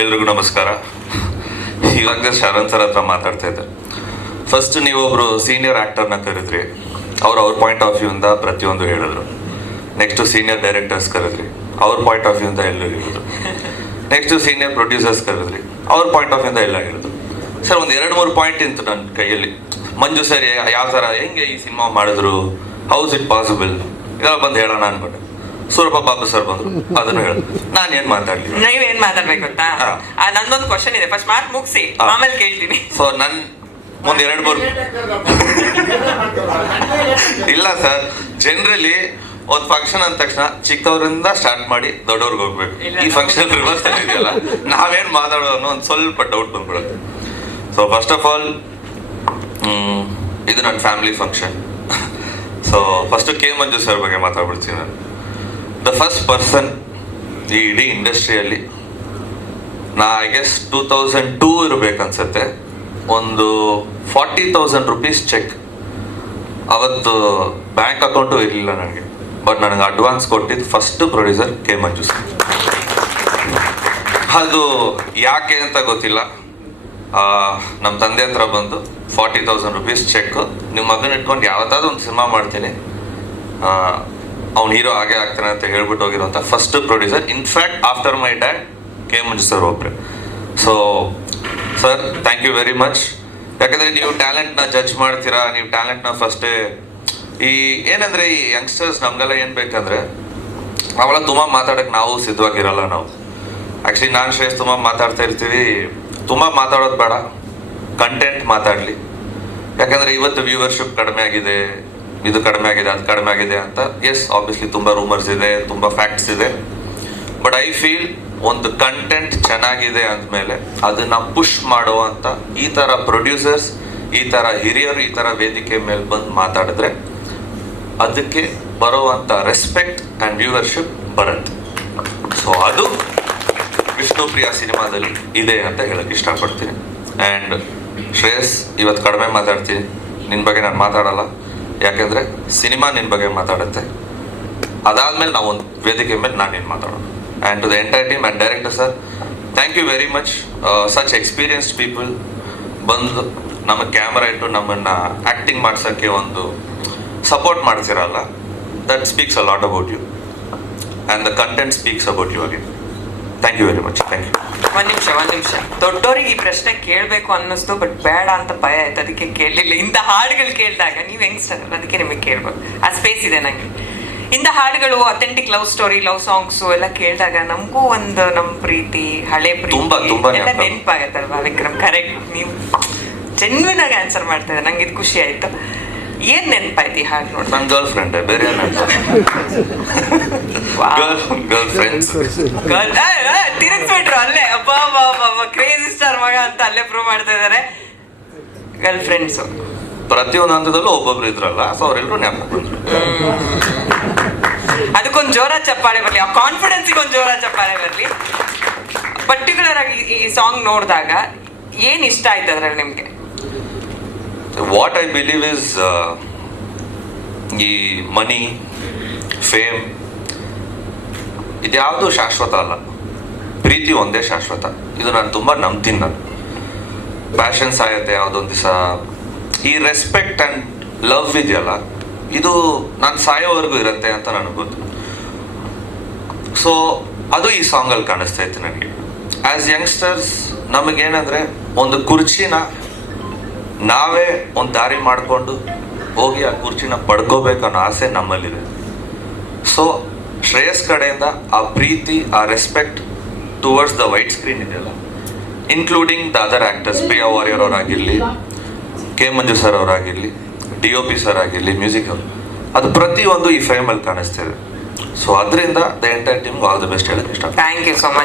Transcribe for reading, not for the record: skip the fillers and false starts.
ಎಲ್ರಿಗೂ ನಮಸ್ಕಾರ. ಇವಾಗ ಶರಣ್ ಸರ್ ಹತ್ರ ಮಾತಾಡ್ತಾ ಇದ್ದೆ. ಫಸ್ಟ್ ನೀವೊಬ್ರು ಸೀನಿಯರ್ ಆ್ಯಕ್ಟರ್ನ ಕರೆದ್ರಿ, ಅವ್ರ ಪಾಯಿಂಟ್ ಆಫ್ ವ್ಯೂಯಿಂದ ಪ್ರತಿಯೊಂದು ಹೇಳಿದ್ರು. ನೆಕ್ಸ್ಟು ಸೀನಿಯರ್ ಡೈರೆಕ್ಟರ್ಸ್ ಕರೆದ್ರಿ, ಅವ್ರ ಪಾಯಿಂಟ್ ಆಫ್ ವ್ಯೂಯಿಂದ ಎಲ್ಲರೂ ಹೇಳಿದ್ರು. ನೆಕ್ಸ್ಟು ಸೀನಿಯರ್ ಪ್ರೊಡ್ಯೂಸರ್ಸ್ ಕರೆದ್ರಿ, ಅವ್ರ ಪಾಯಿಂಟ್ ಆಫ್ ವ್ಯೂಯಿಂದ ಎಲ್ಲ ಹೇಳಿದ್ರು. ಸರ್ ಒಂದು 2-3 ಪಾಯಿಂಟ್ ಇತ್ತು ನನ್ನ ಕೈಯಲ್ಲಿ. ಮಂಜು ಸರ್ ಯಾವ ಥರ ಹೆಂಗೆ ಈ ಸಿನಿಮಾ ಮಾಡಿದ್ರು, ಹೌಸ್ ಇಟ್ ಪಾಸಿಬಲ್, ಇದೆಲ್ಲ ಬಂದು ಹೇಳೋಣ ಅನ್ಕೊಂಡೆ. ಸೂರಪ್ಪ ಬಾಬು ಸರ್ ಬಂದ್ರು, ಅದನ್ನು ಹೇಳ. ನಾನು ಏನ್ ಮಾತಾಡ್ಲಿ, ನೀವೇನ್ ಮಾತಾಡ್ಬೇಕು ಅಂತ ನಂದೊಂದು ಕ್ವಶನ್ ಇದೆ. ಫಸ್ಟ್ ಮಾತು ಮುಗಿಸಿ ಆಮೇಲೆ ಕೇಳ್ತೀನಿ. ಸೊ ನನ್ ಮುಂದೆ 2-3 ಇಲ್ಲ ಸರ್, ಜನರಲಿ ಒಂದ್ ಫಂಕ್ಷನ್ ಅಂದ ತಕ್ಷಣ ಚಿಕ್ಕವರಿಂದ ಸ್ಟಾರ್ಟ್ ಮಾಡಿ ದೊಡ್ಡವ್ರಿಗೆ ಹೋಗ್ಬೇಕು. ಈ ಫಂಕ್ಷನ್ ರಿವರ್ಸ್ ಅಲ್ಲಿ ಇದೆಯಲ್ಲ, ನಾವೇನ್ ಮಾತಾಡೋದು ಒಂದ್ ಸ್ವಲ್ಪ ಡೌಟ್ ಬಂದ್ಬಿಡುತ್ತೆ. ಸೊ ಫಸ್ಟ್ ಆಫ್ ಆಲ್ ಇದು ನನ್ನ family function. So first K Manju sir ಬಗ್ಗೆ ಮಾತಾಡ್ಬಿಡ್ತೀನಿ ನಾನು. ದ ಫಸ್ಟ್ ಪರ್ಸನ್ ಈ ಇಡೀ ಇಂಡಸ್ಟ್ರಿಯಲ್ಲಿ, ಐ ಗೆಸ್ 2002 ಇರಬೇಕನ್ಸತ್ತೆ, ಒಂದು 40,000 ರುಪೀಸ್ ಚೆಕ್. ಅವತ್ತು ಬ್ಯಾಂಕ್ ಅಕೌಂಟು ಇರಲಿಲ್ಲ ನನಗೆ, ಬಟ್ ನನಗೆ ಅಡ್ವಾನ್ಸ್ ಕೊಟ್ಟಿದ್ದು first producer K Manju sir. ಅದು ಯಾಕೆ ಅಂತ ಗೊತ್ತಿಲ್ಲ. ನಮ್ಮ ತಂದೆ ಹತ್ರ ಬಂದು 40,000 ರುಪೀಸ್ ಚೆಕ್, ನಿಮ್ಮ ಮಗನ ಇಟ್ಕೊಂಡು ಯಾವತ್ತಾದ್ರೂ ಒಂದು ಸಿನಿಮಾ ಮಾಡ್ತೀನಿ, ಅವ್ನು ಹೀರೋ ಆಗೇ ಆಗ್ತಾನೆ ಅಂತ ಹೇಳ್ಬಿಟ್ಟು ಹೋಗಿರುವಂಥ first producer. In fact after my dad K Manju sir ಒಬ್ಬರೇ. So sir, thank you very much. ಯಾಕಂದರೆ ನೀವು ಟ್ಯಾಲೆಂಟ್ನ ಜಡ್ಜ್ ಮಾಡ್ತೀರಾ, ನೀವು ಟ್ಯಾಲೆಂಟ್ನ ಫಸ್ಟೇ ಏನಂದರೆ ಈ ಯಂಗ್ಸ್ಟರ್ಸ್ ನಮಗೆಲ್ಲ ಏನು ಬೇಕಂದರೆ ಅವೆಲ್ಲ ತುಂಬ ಮಾತಾಡೋಕ್ಕೆ ನಾವು ಸಿದ್ಧವಾಗಿರಲ್ಲ. ನಾವು ಆ್ಯಕ್ಚುಲಿ ನಾನು ಶ್ರೇಯಸ್ ತುಂಬ ಮಾತಾಡ್ತಾ ಇರ್ತೀವಿ. ತುಂಬ ಮಾತಾಡೋದು ಬೇಡ, ಕಂಟೆಂಟ್ ಮಾತಾಡಲಿ. ಯಾಕಂದರೆ ಇವತ್ತು ವ್ಯೂವರ್ಶಿಪ್ ಕಡಿಮೆ ಆಗಿದೆ, ಇದು ಕಡಿಮೆ ಆಗಿದೆ, ಅದು ಕಡಿಮೆ ಆಗಿದೆ ಅಂತ. ಎಸ್, ಆಬ್ವಿಯಸ್ಲಿ ತುಂಬ ರೂಮರ್ಸ್ ಇದೆ, ತುಂಬ ಫ್ಯಾಕ್ಟ್ಸ್ ಇದೆ. ಬಟ್ ಐ ಫೀಲ್ ಒಂದು ಕಂಟೆಂಟ್ ಚೆನ್ನಾಗಿದೆ ಅಂದಮೇಲೆ ಅದನ್ನು ಪುಷ್ ಮಾಡುವಂಥ ಈ ಥರ ಪ್ರೊಡ್ಯೂಸರ್ಸ್, ಈ ಥರ ಹಿರಿಯರು ಈ ಥರ ವೇದಿಕೆ ಮೇಲೆ ಬಂದು ಮಾತಾಡಿದ್ರೆ ಅದಕ್ಕೆ ಬರುವಂಥ ರೆಸ್ಪೆಕ್ಟ್ ಆ್ಯಂಡ್ ವ್ಯೂವರ್ಶಿಪ್ ಬರುತ್ತೆ. ಸೊ ಅದು ವಿಷ್ಣುಪ್ರಿಯ ಸಿನಿಮಾದಲ್ಲಿ ಇದೆ ಅಂತ ಹೇಳಕ್ಕೆ ಇಷ್ಟಪಡ್ತೀನಿ. ಆ್ಯಂಡ್ ಶ್ರೇಯಸ್, ಇವತ್ತು ಕಡಿಮೆ ಮಾತಾಡ್ತೀನಿ, ನಿನ್ನ ಬಗ್ಗೆ ನಾನು ಮಾತಾಡಲ್ಲ. ಯಾಕೆಂದರೆ ಸಿನಿಮಾ ನಿನ್ನ ಬಗ್ಗೆ ಮಾತಾಡುತ್ತೆ. ಅದಾದಮೇಲೆ ನಾವು ಒಂದು ವೇದಿಕೆ ಮೇಲೆ ನಾನು ಏನು ಮಾತಾಡೋಣ. And to the entire team and director sir, thank you very much. Such experienced people ಬಂದು ನಮ್ಮ ಕ್ಯಾಮ್ರಾ ಇಟ್ಟು ನಮ್ಮನ್ನು ಆ್ಯಕ್ಟಿಂಗ್ ಮಾಡ್ಸೋಕ್ಕೆ ಒಂದು ಸಪೋರ್ಟ್ ಮಾಡ್ತಿರಲ್ಲ. That speaks a lot about you and the content speaks about you again. Thank you very much. Thank you. ಒಂದ್ ನಿಮಿಷ ದೊಡ್ಡೋರಿಗೆ ಈ ಪ್ರಶ್ನೆ ಕೇಳಬೇಕು ಅನ್ನಿಸ್ತು, ಬಟ್ ಬೇಡ ಅಂತ ಭಯ ಆಯ್ತು, ಅದಕ್ಕೆ ಕೇಳಲಿಲ್ಲ. ಇಂಥ ಹಾಡುಗಳು ಕೇಳಿದಾಗ ನೀವು ಯಂಗ್ಸ್ಟರ್, ಅದಕ್ಕೆ ನಿಮಗೆ ಕೇಳ್ಬೇಕು, ಆ ಸ್ಪೇಸ್ ಇದೆ ನನಗೆ. ಇಂಥ ಹಾಡುಗಳು, authentic love story, love songs ಎಲ್ಲ ಕೇಳಿದಾಗ ನಮಗೂ ಒಂದು ನಮ್ಮ ಪ್ರೀತಿ, ಹಳೆ ಪ್ರೀತಿ ಎಲ್ಲ ನೆನಪಾಗತ್ತಲ್ವಾ ವಿಕ್ರಮ್? ಕರೆಕ್ಟ್, ನೀವು ಜೆನ್ಯೂನ್ ಆಗಿ ಆನ್ಸರ್ ಮಾಡ್ತಾ ಇದ್ದಾರೆ, ನಂಗೆ ಇದು ಖುಷಿ ಆಯ್ತು. ಏನ್ ನೆನಪಾಯ್ತು ಈ ಹಾಡು ನೋಡಿ? ನನ್ನ ಗರ್ಲ್ ಫ್ರೆಂಡ್, ಬೇರೆ ಗರ್ಲ್ ಫ್ರೆಂಡ್ಸ್ ತಿರುಗಿಸ್ಬಿಟ್ರು ಅಲ್ಲೇ. ಅಬ್ಬಾ ಕ್ರೇಜಿ ಸ್ಟಾರ್ ಮಗ ಅಂತ ಅಲ್ಲೇ ಪ್ರೂವ್ ಮಾಡ್ತಾ ಇದಾರೆ. ಗರ್ಲ್ ಫ್ರೆಂಡ್ಸು ಪ್ರತಿಯೊಂದು ಹಂತದಲ್ಲೂ ಒಬ್ಬೊಬ್ರು ಇದ್ರಲ್ಲ, ಸೊ ಅವರೆಲ್ಲರೂ ಜ್ಞಾಪಕ ಬಂದ್ರು. ಅದಕ್ಕೊಂದು ಜೋರ ಚಪ್ಪಾಳೆ ಬರಲಿ, ಆ ಕಾನ್ಫಿಡೆನ್ಸಿಗೆ ಒಂದು ಜೋರ ಚಪ್ಪಾಳೆ ಬರಲಿ. ಪರ್ಟಿಕ್ಯುಲರ್ ಆಗಿ ಈ ಸಾಂಗ್ ನೋಡಿದಾಗ ಏನ್ ಇಷ್ಟ ಆಯ್ತು ಅದ್ರಲ್ಲಿ ನಿಮ್ಗೆ? ವಾಟ್ ಐ ಬಿಲೀವ್ ಇಸ್, ಈ ಮನಿ, ಫೇಮ್ ಇದ್ಯಾವುದು ಶಾಶ್ವತ ಅಲ್ಲ, ಪ್ರೀತಿ ಒಂದೇ ಶಾಶ್ವತ. ಇದು ನಾನು ತುಂಬ ನಂಬ್ತೀನಿ. ನಾನು ಪ್ಯಾಷನ್ ಸಾಯತ್ತೆ ಯಾವುದೊಂದು ದಿವಸ. ಈ ರೆಸ್ಪೆಕ್ಟ್ ಆ್ಯಂಡ್ ಲವ್ ಇದೆಯಲ್ಲ, ಇದು ನಾನು ಸಾಯೋವರೆಗೂ ಇರುತ್ತೆ ಅಂತ ನನಗೆ ಗೊತ್ತು. ಸೊ ಅದು ಈ ಸಾಂಗಲ್ಲಿ ಕಾಣಿಸ್ತಾ ಇತ್ತು ನನಗೆ. ಆ್ಯಸ್ ಯಂಗ್ಸ್ಟರ್ಸ್ ನಮಗೇನಂದರೆ ಒಂದು ಕುರ್ಚಿನ ನಾವೇ ಒಂದು ದಾರಿ ಮಾಡಿಕೊಂಡು ಹೋಗಿ ಆ ಕುರ್ಚಿನ ಪಡ್ಕೋಬೇಕನ್ನೋ ಆಸೆ ನಮ್ಮಲ್ಲಿದೆ. ಸೊ ಶ್ರೇಯಸ್ ಕಡೆಯಿಂದ ಆ ಪ್ರೀತಿ, ಆ respect towards the white screen ಇದೆಯಲ್ಲ, including the other actors, Priya Warrier ಅವರಾಗಿರಲಿ, ಕೆ ಮಂಜು ಸರ್ ಅವರಾಗಿರಲಿ, DOP ಸರ್ ಆಗಿರಲಿ, ಮ್ಯೂಸಿಕ್ ಅವರು, ಅದು ಪ್ರತಿಯೊಂದು ಈ ಫ್ರೇಮಲ್ಲಿ ಕಾಣಿಸ್ತಿದೆ. ಸೊ ಅದರಿಂದ ದ ಎಂಟೈರ್ ಟೀಮ್ಗೆ ಆಲ್ ದ ಬೆಸ್ಟ್ ಹೇಳಕ್ಕೆ ಇಷ್ಟ. Thank you so much.